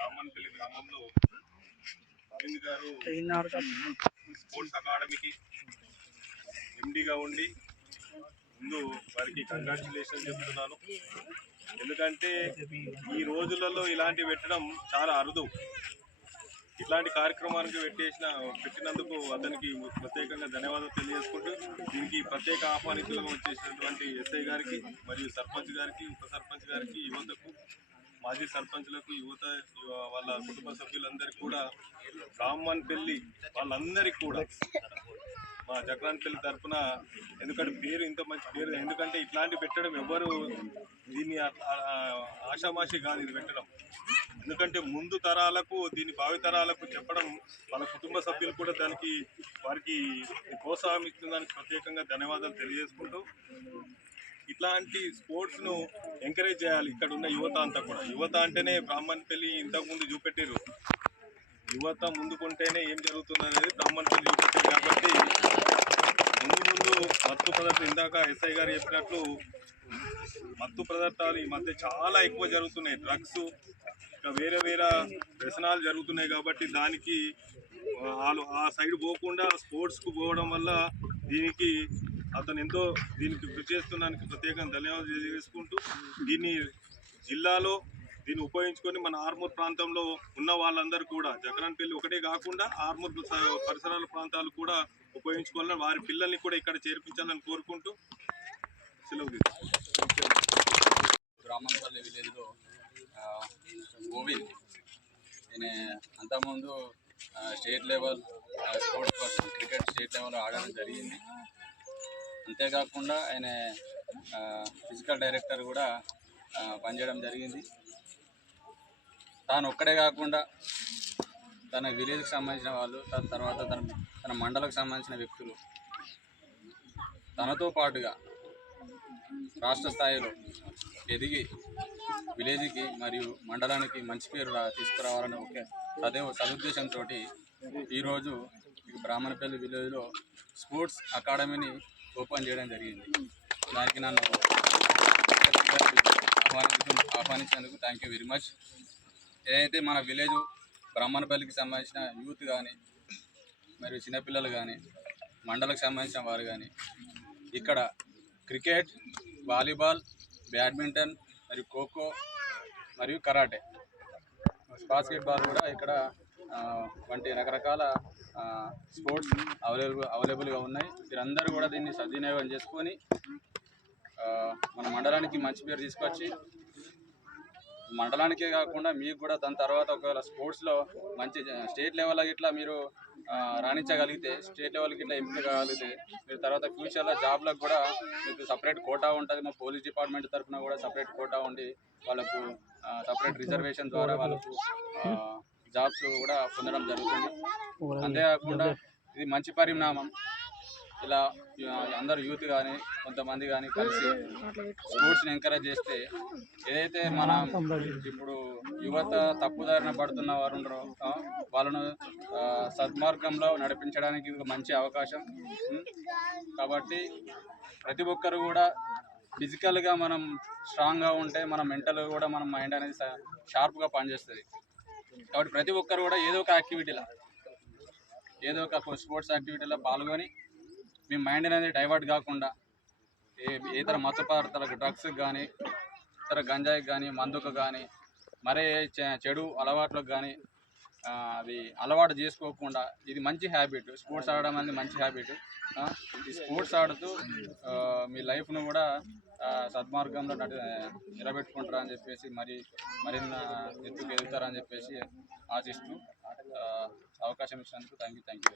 రామన్పల్లి గ్రామంలో అరవింద్ గారు స్పోర్ట్స్ అకాడమీకి ఎండిగా ఉండి ముందు వారికి కంగ్రాచులేషన్ చెప్తున్నాను. ఎందుకంటే ఈ రోజులలో ఇలాంటి పెట్టడం చాలా అరుదు. ఇట్లాంటి కార్యక్రమానికి పెట్టినందుకు అతనికి ప్రత్యేకంగా ధన్యవాదాలు తెలియజేసుకుంటూ దీనికి ప్రత్యేక ఆహ్వానితులుగా వచ్చేసినటువంటి ఎస్ఐ గారికి మరియు సర్పంచ్ గారికి, ఉప సర్పంచ్ గారికి, యువతకు, మాజీ సర్పంచ్లకు, యువత వాళ్ళ కుటుంబ సభ్యులందరికీ కూడా, రామన్పల్లి వాళ్ళందరికీ కూడా మా జక్రాన్పల్లి తరఫున, ఎందుకంటే పేరు ఇంత మంచి పేరు, ఎందుకంటే ఇట్లాంటి పెట్టడం ఎవరు దీన్ని ఆషామాషి కాదు ఇది పెట్టడం. ఎందుకంటే ముందు తరాలకు, దీని భావితరాలకు చెప్పడం, వాళ్ళ కుటుంబ సభ్యులు కూడా వారికి ప్రోత్సాహం ఇచ్చిన దానికి ప్రత్యేకంగా ధన్యవాదాలు తెలియజేసుకుంటూ, ఇట్లాంటి స్పోర్ట్స్ను ఎంకరేజ్ చేయాలి ఇక్కడ ఉన్న యువత అంతా కూడా. యువత అంటేనే బ్రాహ్మణపల్లి ఇంతకుముందు చూపెట్టారు, యువత ముందుకుంటేనే ఏం జరుగుతుంది అనేది బ్రాహ్మణపల్లి చూపెట్టారు. కాబట్టి ముందు మత్తు పదార్థాలు, ఇందాక ఎస్ఐ గారు చెప్పినట్లు మత్తు పదార్థాలు ఈ మధ్య చాలా ఎక్కువ జరుగుతున్నాయి. డ్రగ్స్, ఇంకా వేరే వ్యసనాలు జరుగుతున్నాయి. కాబట్టి దానికి ఆ సైడ్ పోకుండా స్పోర్ట్స్కు పోవడం వల్ల అతను ఎంతో దీనికి కృషి చేస్తున్నానికి ప్రత్యేకంగా ధన్యవాదాలు తెలియజేసుకుంటూ, జిల్లాలో దీన్ని ఉపయోగించుకొని మన ఆర్మూర్ ప్రాంతంలో ఉన్న వాళ్ళందరూ కూడా, జక్రాన్పల్లి ఒకటే కాకుండా ఆర్మూర్ పరిసరాల ప్రాంతాలు కూడా ఉపయోగించుకోవాలని, వారి పిల్లల్ని కూడా ఇక్కడ చేర్పించాలని కోరుకుంటూ సెలవు తీసుకుంటాం. రామన్పల్లి విలేజ్లో గోవింద్, నేను అంతకుముందు state level sports person, cricket state level ఆడడం జరిగింది. అంతేకాకుండా ఆయన ఫిజికల్ డైరెక్టర్ కూడా పనిచేయడం జరిగింది. తాను ఒక్కడే కాకుండా తన విలేజ్కి సంబంధించిన వాళ్ళు, తర్వాత తన మండలకు సంబంధించిన వ్యక్తులు తనతో పాటుగా రాష్ట్ర స్థాయిలో ఎదిగి విలేజ్కి మరియు మండలానికి మంచి పేరు తీసుకురావాలని సదుద్దేశంతో ఈరోజు బ్రాహ్మణపల్లి విలేజ్లో స్పోర్ట్స్ అకాడమీని ఓపెన్ చేయడం జరిగింది. దానికి నన్ను ఆహ్వానించినందుకు థ్యాంక్ యూ వెరీ మచ్. ఏదైతే మన విలేజ్ బ్రాహ్మణపల్లికి సంబంధించిన యూత్ కానీ, మరియు చిన్నపిల్లలు కానీ, మండలకు సంబంధించిన వారు కానీ ఇక్కడ క్రికెట్, వాలీబాల్, బ్యాడ్మింటన్ మరియు ఖోఖో మరియు కరాటే, బాస్కెట్బాల్ కూడా ఇక్కడ వంటి రకరకాల స్పోర్ట్స్ అవైలబుల్గా ఉన్నాయి. మీరందరూ కూడా దీన్ని సద్వినియోగం చేసుకొని మన మండలానికి మంచి పేరు తీసుకొచ్చి, మండలానికే కాకుండా మీకు కూడా దాని తర్వాత ఒకవేళ స్పోర్ట్స్లో మంచి స్టేట్ లెవెల్ ఇట్లా మీరు రాణించగలిగితే, స్టేట్ లెవెల్కి ఇట్లా ఎంపిక కాగలిగితే, మీరు తర్వాత ఫ్యూచర్లో జాబ్లకు కూడా మీకు సపరేట్ కోటా ఉంటుంది. మా పోలీస్ డిపార్ట్మెంట్ తరఫున కూడా సపరేట్ కోటా ఉండి వాళ్ళకు సపరేట్ రిజర్వేషన్ ద్వారా వాళ్ళకు జాబ్స్ కూడా పొందడం జరుగుతుంది. అంతేకాకుండా ఇది మంచి పరిణామం. ఇలా అందరు యూత్ కానీ, కొంతమంది కానీ కలిసి స్పోర్ట్స్ని ఎంకరేజ్ చేస్తే, ఏదైతే మన ఇప్పుడు యువత తప్పుదారిన పడుతున్న వారు ఉన్నారో వాళ్ళను సద్మార్గంలో నడిపించడానికి ఇది మంచి అవకాశం. కాబట్టి ప్రతి ఒక్కరు కూడా ఫిజికల్గా మనం స్ట్రాంగ్గా ఉంటే మన మెంటల్గా కూడా మన మైండ్ అనేది షార్ప్గా పనిచేస్తుంది. కాబట్టి ప్రతి ఒక్కరు కూడా ఏదో ఒక యాక్టివిటీలో, ఏదో ఒక స్పోర్ట్స్ యాక్టివిటీలో పాల్గొని మీ మైండ్ అనేది డైవర్ట్ కాకుండా ఇతర మత్తు పదార్థాలకు, డ్రగ్స్కి కానీ, ఇతర గంజాయికి కానీ, మందుకు కానీ, మరే చెడు అలవాట్లకు కానీ అది అలవాటు చేసుకోకుండా, ఇది మంచి హ్యాబిట్. స్పోర్ట్స్ ఆడడం అనేది మంచి హ్యాబిట్. ఈ స్పోర్ట్స్ ఆడుతూ మీ లైఫ్ను కూడా సద్మార్గంలో నిలబెట్టుకుంటారని చెప్పేసి, మరిన్న ఎత్తుకు ఎదుగుతారని చెప్పేసి ఆశిస్తూ అవకాశం ఇచ్చినందుకు థ్యాంక్ యూ.